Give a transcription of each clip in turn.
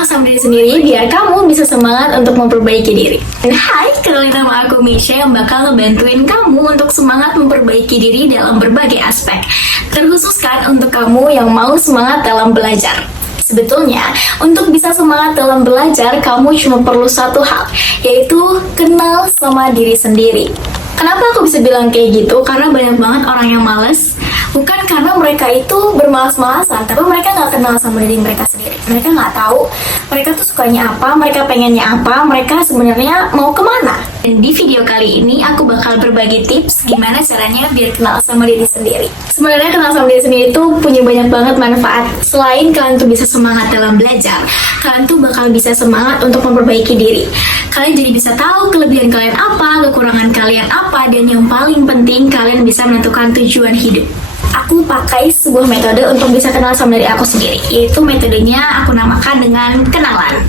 Kenal sama diri sendiri biar kamu bisa semangat untuk memperbaiki diri. Dan hai, kenalin nama aku Misha yang bakal ngebantuin kamu untuk semangat memperbaiki diri dalam berbagai aspek. Terkhususkan untuk kamu yang mau semangat dalam belajar. Sebetulnya, untuk bisa semangat dalam belajar, kamu cuma perlu satu hal, yaitu kenal sama diri sendiri. Kenapa aku bisa bilang kayak gitu? Karena banyak banget orang yang males. Bukan karena mereka itu bermalas-malasan, tapi mereka nggak kenal sama diri mereka sendiri. Mereka nggak tahu mereka tuh sukanya apa, mereka pengennya apa, mereka sebenarnya mau kemana. Dan di video kali ini aku bakal berbagi tips gimana caranya biar kenal sama diri sendiri. Sebenarnya kenal sama diri sendiri itu punya banyak banget manfaat. Selain kalian tuh bisa semangat dalam belajar, kalian tuh bakal bisa semangat untuk memperbaiki diri. Kalian jadi bisa tahu kelebihan kalian apa, kekurangan kalian apa, dan yang paling penting kalian bisa menentukan tujuan hidup. Aku pakai sebuah metode untuk bisa kenal sama diri aku sendiri, yaitu metodenya aku namakan dengan kenalan.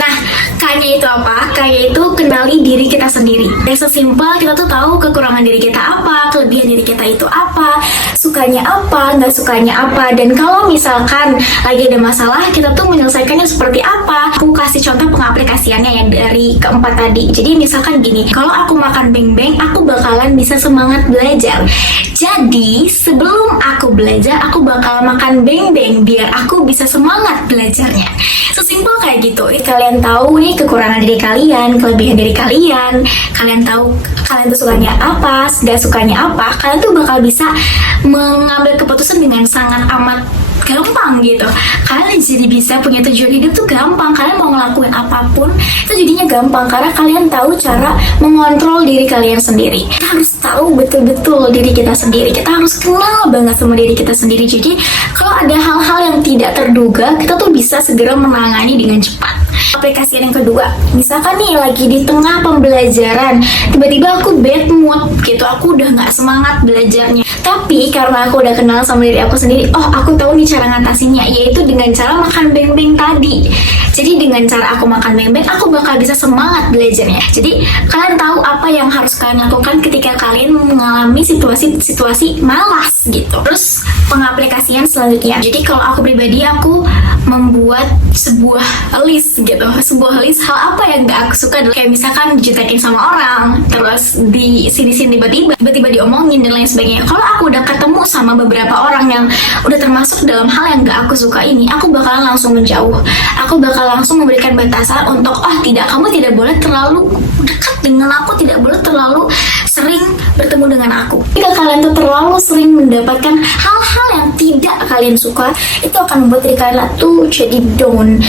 Nah, K-nya itu apa? K-nya itu kenali diri kita sendiri. Dan sesimpel kita tuh tahu kekurangan diri kita apa, kelebihan diri kita itu apa, sukanya apa, nggak sukanya apa. Dan kalau misalkan lagi ada masalah, kita tuh menyelesaikannya seperti apa. Aku kasih contoh pengaplikasiannya yang dari keempat tadi. Jadi misalkan gini, kalau aku makan beng-beng, aku bakalan bisa semangat belajar. Jadi sebelum aku belajar, aku bakal makan beng-beng biar aku bisa semangat belajarnya. Sesimpel kayak gitu. Kalian tahu nih kekurangan diri kalian, kelebihan diri kalian. Kalian tahu kalian tuh sukanya apa, gak sukanya apa. Kalian tuh bakal bisa mengambil keputusan dengan sangat amat gampang gitu. Kalian jadi bisa punya tujuan hidup tuh gampang. Kalian mau ngelakuin apapun itu jadinya gampang karena kalian tahu cara mengontrol diri kalian sendiri. Kita harus tahu betul-betul diri kita sendiri. Kita harus kenal banget sama diri kita sendiri. Jadi kalau ada hal-hal yang tidak terduga, kita tuh bisa segera menangani dengan cepat. Aplikasi yang kedua, misalkan nih lagi di tengah pembelajaran, tiba-tiba aku bad mood gitu, aku udah nggak semangat belajarnya. Tapi karena aku udah kenal sama diri aku sendiri, oh aku tahu nih cara ngatasinnya, yaitu dengan cara makan beng-beng tadi. Jadi dengan cara aku makan beng-beng, aku bakal bisa semangat belajarnya. Jadi kalian tahu apa yang harus kalian lakukan ketika kalian mengalami situasi malas gitu. Terus pengaplikasian selanjutnya. Jadi kalau aku pribadi, aku membuat sebuah list gitu, sebuah list hal apa yang gak aku suka. Kayak misalkan dijutekin sama orang, terus di sini-sini tiba-tiba diomongin dan lain sebagainya. Kalau aku udah ketemu sama beberapa orang yang udah termasuk dalam hal yang gak aku suka ini, aku bakalan langsung menjauh. Aku bakal langsung memberikan batasan untuk tidak, kamu tidak boleh terlalu dekat dengan aku, tidak boleh terlalu sering bertemu dengan aku. Jika kalian tuh terlalu sering mendapatkan hal-hal yang tidak kalian suka, itu akan membuat diri kalian tuh jadi down,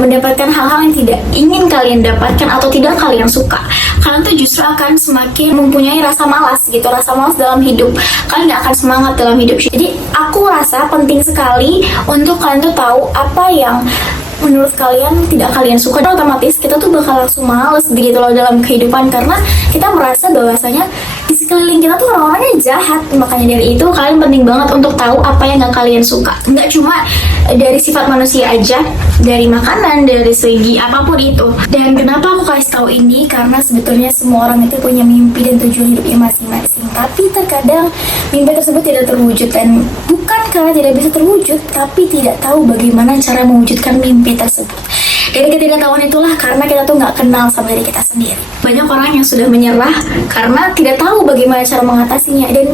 mendapatkan hal-hal yang tidak ingin kalian dapatkan atau tidak kalian suka. Kalian tuh justru akan semakin mempunyai rasa malas gitu, rasa malas dalam hidup. Kalian gak akan semangat dalam hidup. Jadi aku rasa penting sekali untuk kalian tuh tahu apa yang menurut kalian tidak kalian suka, dan otomatis kita tuh bakal langsung males begitu loh dalam kehidupan, karena kita merasa bahwasanya di sekeliling kita tuh orang-orangnya jahat. Makanya dari itu kalian penting banget untuk tahu apa yang gak kalian suka. Nggak cuma dari sifat manusia aja, dari makanan, dari segi apapun itu. Dan kenapa aku kasih tahu ini? Karena sebetulnya semua orang itu punya mimpi dan tujuan hidupnya masing-masing. Tapi terkadang mimpi tersebut tidak terwujud, dan bukan karena tidak bisa terwujud, tapi tidak tahu bagaimana cara mewujudkan mimpi tersebut. Dari ketidaktahuan itulah karena kita tuh nggak kenal sama diri kita sendiri. Banyak orang yang sudah menyerah karena tidak tahu bagaimana cara mengatasinya, dan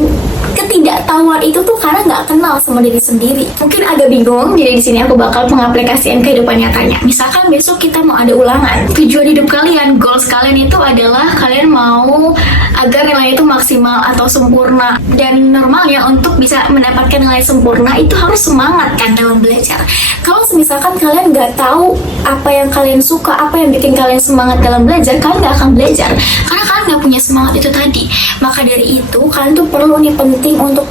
ketidaktahuan itu tuh karena nggak kenal sama diri sendiri. Mungkin agak bingung, jadi di sini aku bakal mengaplikasikan kehidupan nyatanya. Misalkan besok kita mau ada ulangan, tujuan hidup kalian, goals kalian itu adalah kalian mau agar nilai itu maksimal atau sempurna. Dan normalnya untuk bisa mendapatkan nilai sempurna itu harus semangat kan dalam belajar. Kalau misalkan kalian nggak tahu apa yang kalian suka, apa yang bikin kalian semangat dalam belajar, kalian nggak akan belajar karena kalian nggak punya semangat itu tadi. Maka dari itu kalian tuh perlu nih, penting untuk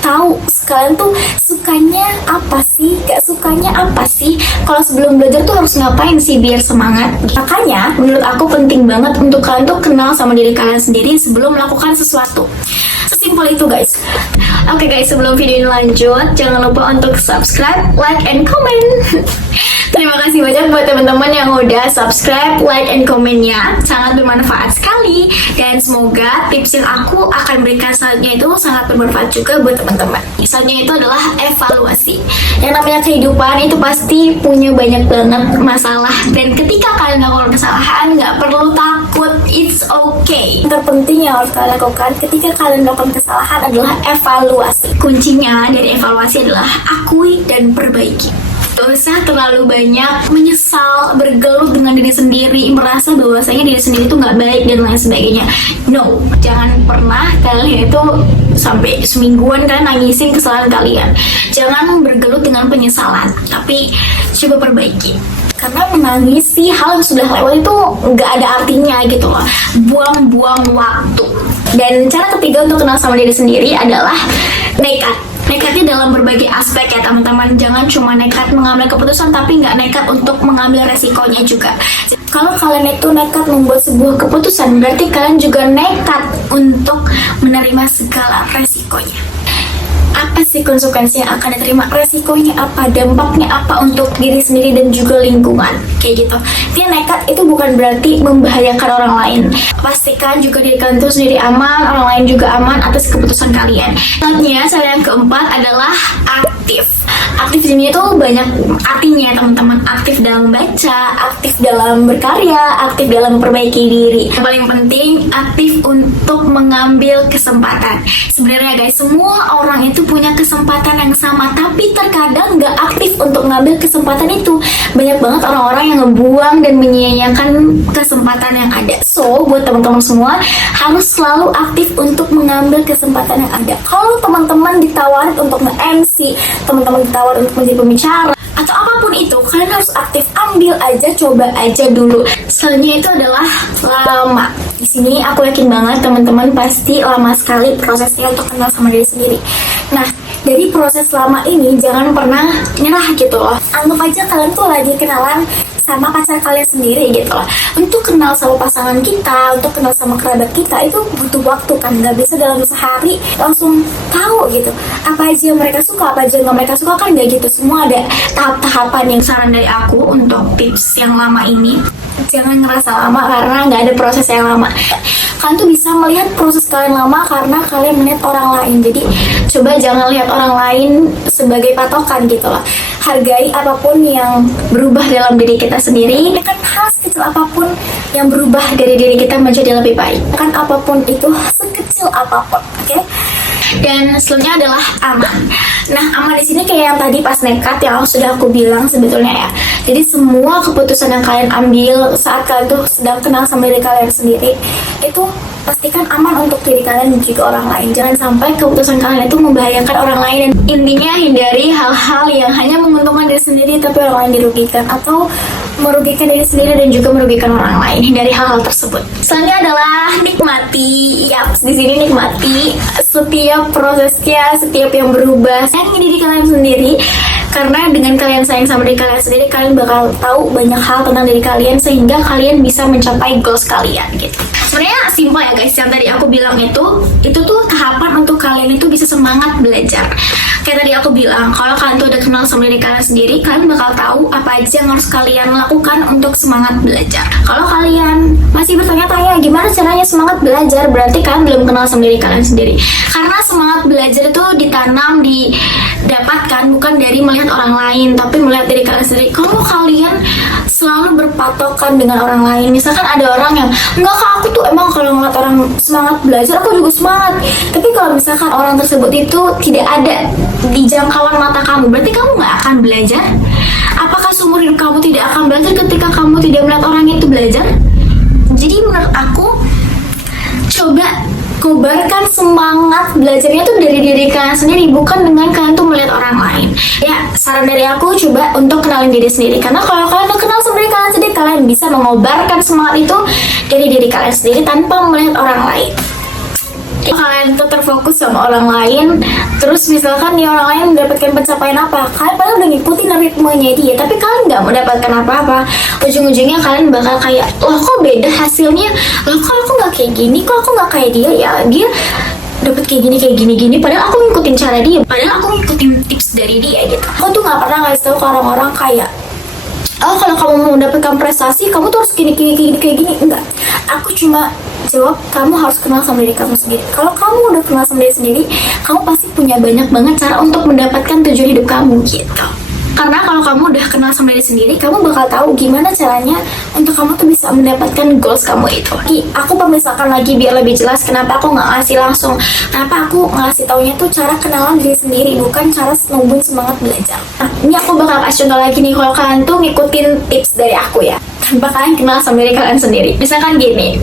tahu kalian tuh sukanya apa sih, gak sukanya apa sih. Kalau sebelum belajar tuh harus ngapain sih biar semangat. Makanya menurut aku penting banget untuk kalian tuh kenal sama diri kalian sendiri sebelum melakukan sesuatu. Sesimpel itu guys. Oke guys, sebelum video ini lanjut, jangan lupa untuk subscribe, like, and comment. Terima kasih banyak buat teman-teman yang udah subscribe, like, and komennya, sangat bermanfaat sekali. Dan semoga tips yang aku akan berikan selanjutnya itu sangat bermanfaat juga buat teman-teman. Selanjutnya itu adalah evaluasi. Yang namanya kehidupan itu pasti punya banyak banget masalah, dan ketika kalian melakukan kesalahan nggak perlu takut, it's okay. Yang terpenting yang harus kalian lakukan ketika kalian melakukan kesalahan adalah evaluasi. Kuncinya dari evaluasi adalah akui dan perbaiki. Gak usah terlalu banyak menyesal, bergelut dengan diri sendiri, merasa bahwasanya diri sendiri itu nggak baik dan lain sebagainya. No, jangan pernah kalian itu sampai semingguan kalian nangisin kesalahan kalian. Jangan bergelut dengan penyesalan, tapi coba perbaiki. Karena menangisi hal yang sudah lewat itu nggak ada artinya gitu loh, buang-buang waktu. Dan cara ketiga untuk kenal sama diri sendiri adalah nekat. Nekatnya dalam berbagai aspek ya teman-teman. Jangan cuma nekat mengambil keputusan tapi nggak nekat untuk mengambil resikonya juga. Kalau kalian itu nekat membuat sebuah keputusan, berarti kalian juga nekat untuk menerima segala resikonya. Apa sih konsekuensi yang akan diterima, resikonya apa, dampaknya apa untuk diri sendiri dan juga lingkungan, kayak gitu. Dia nekat itu bukan berarti membahayakan orang lain. Pastikan juga diri kalian itu sendiri aman, orang lain juga aman atas keputusan kalian. Selanjutnya, cara yang keempat adalah aktif. Aktif di sini itu banyak artinya teman-teman. Aktif dalam baca, aktif dalam berkarya, aktif dalam memperbaiki diri. Yang paling penting, aktif untuk mengambil kesempatan. Sebenarnya guys, semua orang itu punya kesempatan yang sama, tapi terkadang nggak aktif untuk mengambil kesempatan itu. Banyak banget orang-orang yang ngebuang dan menyia-nyiakan kesempatan yang ada. So, buat teman-teman semua, harus selalu aktif untuk mengambil kesempatan yang ada. Kalau teman-teman ditawarin untuk nge-MC, teman-teman ditawarin untuk menjadi pembicara, atau apapun itu, kalian harus aktif, ambil aja, coba aja dulu. Selanjutnya itu adalah lama. Di sini aku yakin banget teman-teman pasti lama sekali prosesnya untuk kenal sama diri sendiri. Nah, dari proses lama ini jangan pernah nyerah gitu loh. Anggap aja kalian tuh lagi kenalan sama pacar kalian sendiri gitu loh. Untuk kenal sama pasangan kita, untuk kenal sama kerabat kita itu butuh waktu kan. Nggak bisa dalam sehari langsung tahu gitu apa aja yang mereka suka, apa aja yang nggak mereka suka, kan nggak gitu. Semua ada tahap-tahapan. Yang saran dari aku untuk tips yang lama ini, jangan ngerasa lama karena nggak ada proses yang lama. Kalian tuh bisa melihat proses kalian lama karena kalian melihat orang lain. Jadi coba jangan lihat orang lain sebagai patokan gitu loh. Hargai apapun yang berubah dalam diri kita sendiri. Kan hal sekecil apapun yang berubah dari diri kita menjadi lebih baik. Kan apapun itu sekecil apapun, oke? Dan selanjutnya adalah aman. Nah, aman di sini kayak yang tadi pas nekat yang sudah aku bilang sebetulnya ya. Jadi semua keputusan yang kalian ambil saat kalian tuh sedang kenal sama diri kalian sendiri, itu pastikan aman untuk diri kalian dan juga orang lain. Jangan sampai keputusan kalian itu membahayakan orang lain. Dan intinya hindari hal-hal yang hanya menguntungkan diri sendiri tapi orang lain dirugikan, atau merugikan diri sendiri dan juga merugikan orang lain. Hindari hal-hal tersebut. Selanjutnya adalah nikmati. Yaps, di sini nikmati setiap prosesnya, setiap yang berubah. Sayangi diri kalian sendiri. Karena dengan kalian sayang sama diri kalian sendiri, kalian bakal tahu banyak hal tentang diri kalian sehingga kalian bisa mencapai goals kalian gitu. Sebenarnya simpel ya guys, yang tadi aku bilang itu tuh tahapan untuk kalian itu bisa semangat belajar. Kayak tadi aku bilang, kalau kalian tuh udah kenal sama diri kalian sendiri, kalian bakal tahu apa aja yang harus kalian lakukan untuk semangat belajar. Kalau kalian masih bertanya-tanya gimana caranya semangat belajar, berarti kalian belum kenal sama diri kalian sendiri. Karena semangat belajar itu ditanam, didapatkan bukan dari melihat orang lain, tapi melihat diri kalian sendiri. Kalau kalian selalu berpatokan dengan orang lain, misalkan ada orang yang enggak kak, aku tuh emang kalau ngeliat orang semangat belajar aku juga semangat, tapi kalau misalkan orang tersebut itu tidak ada di jangkauan mata kamu, berarti kamu nggak akan belajar. Apakah seumur hidup kamu tidak akan belajar ketika kamu tidak melihat orang itu belajar? Jadi menurut aku, coba kobarkan semangat belajarnya tuh dari diri kalian sendiri, bukan dengan kalian tuh melihat orang lain. Ya, saran dari aku coba untuk kenalin diri sendiri. Karena kalau kalian udah kenal sama diri kalian sendiri, kalian bisa mengobarkan semangat itu dari diri kalian sendiri tanpa melihat orang lain. Kalian tuh terfokus sama orang lain, terus misalkan nih orang lain mendapatkan pencapaian apa, kalian padahal udah ngikutin ritmenya dia, tapi kalian nggak mendapatkan apa-apa. Ujung-ujungnya kalian bakal kayak, loh kok beda hasilnya, loh kok aku nggak kayak gini, kok aku nggak kayak dia, ya dia dapat kayak gini, padahal aku ngikutin cara dia, padahal aku ngikutin tips dari dia gitu. Aku tuh nggak pernah ngasih tahu ke orang-orang kayak, oh kalau kamu mau mendapatkan prestasi kamu tuh harus gini kayak gini. Enggak, aku cuma jawab kamu harus kenal sama diri kamu sendiri. Kalau kamu udah kenal sama diri sendiri, kamu pasti punya banyak banget cara untuk mendapatkan tujuan hidup kamu gitu. Karena kalau kamu udah kenal sama diri sendiri, kamu bakal tahu gimana caranya untuk kamu tuh bisa mendapatkan goals kamu itu. Aku pemisalkan lagi biar lebih jelas kenapa aku nggak ngasih langsung. Kenapa aku ngasih taunya tuh cara kenalan diri sendiri, bukan cara nungguin semangat belajar. Nah, ini aku bakal kasih contoh lagi nih, kalau kalian tuh ngikutin tips dari aku ya, tanpa kalian kenal sama diri kalian sendiri. Misalkan gini,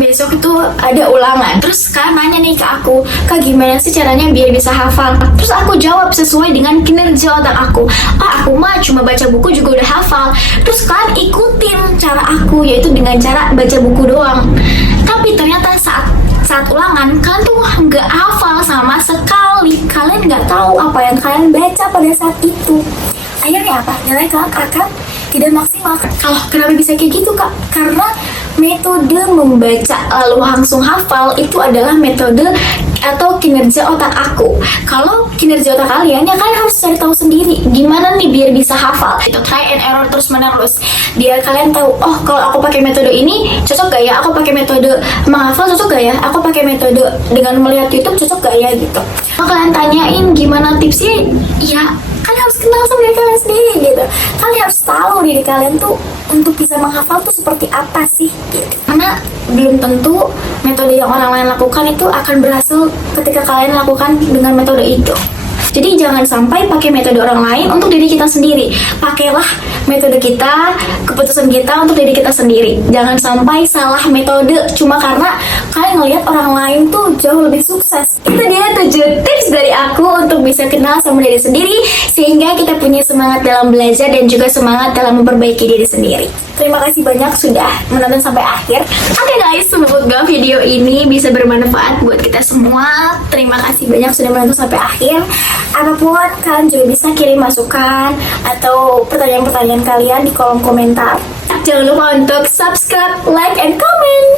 besok itu ada ulangan, terus kalian nanya nih ke aku, Kak gimana sih caranya biar bisa hafal? Terus aku jawab sesuai dengan kinerja otak aku, aku mah cuma baca buku juga udah hafal. Terus kalian ikutin cara aku, yaitu dengan cara baca buku doang. Tapi ternyata saat ulangan kalian tuh nggak hafal sama sekali, kalian nggak tahu apa yang kalian baca pada saat itu. Akhirnya apa? Nilai kalian akan tidak maksimal. Kalau kenapa bisa kayak gitu, Kak? Karena metode membaca lalu langsung hafal itu adalah metode atau kinerja otak aku. Kalau kinerja otak kalian, ya kalian harus cari tahu sendiri gimana nih biar bisa hafal. Itu try and error terus menerus. Biar kalian tahu, oh kalau aku pakai metode ini cocok gak ya? Aku pakai metode menghafal cocok gak ya? Aku pakai metode dengan melihat YouTube cocok gak ya gitu. Kalau kalian tanyain gimana tipsnya, ya kalian harus kenal sama diri kalian sendiri gitu. Kalian harus tahu diri kalian tuh untuk bisa menghafal tuh seperti apa sih gitu. Karena belum tentu metode yang orang lain lakukan itu akan berhasil ketika kalian lakukan dengan metode itu. Jadi jangan sampai pakai metode orang lain untuk diri kita sendiri. Pakailah metode kita, keputusan kita untuk diri kita sendiri. Jangan sampai salah metode cuma karena kalian ngelihat orang lain tuh jauh lebih sukses. Itu dia 7 tips dari aku untuk bisa kenal sama diri sendiri, sehingga kita punya semangat dalam belajar dan juga semangat dalam memperbaiki diri sendiri. Terima kasih banyak sudah menonton sampai akhir. Oke guys, semoga video ini bisa bermanfaat buat kita semua. Terima kasih banyak sudah menonton sampai akhir. Apapun, kalian juga bisa kirim masukan atau pertanyaan-pertanyaan kalian di kolom komentar. Jangan lupa untuk subscribe, like, and comment.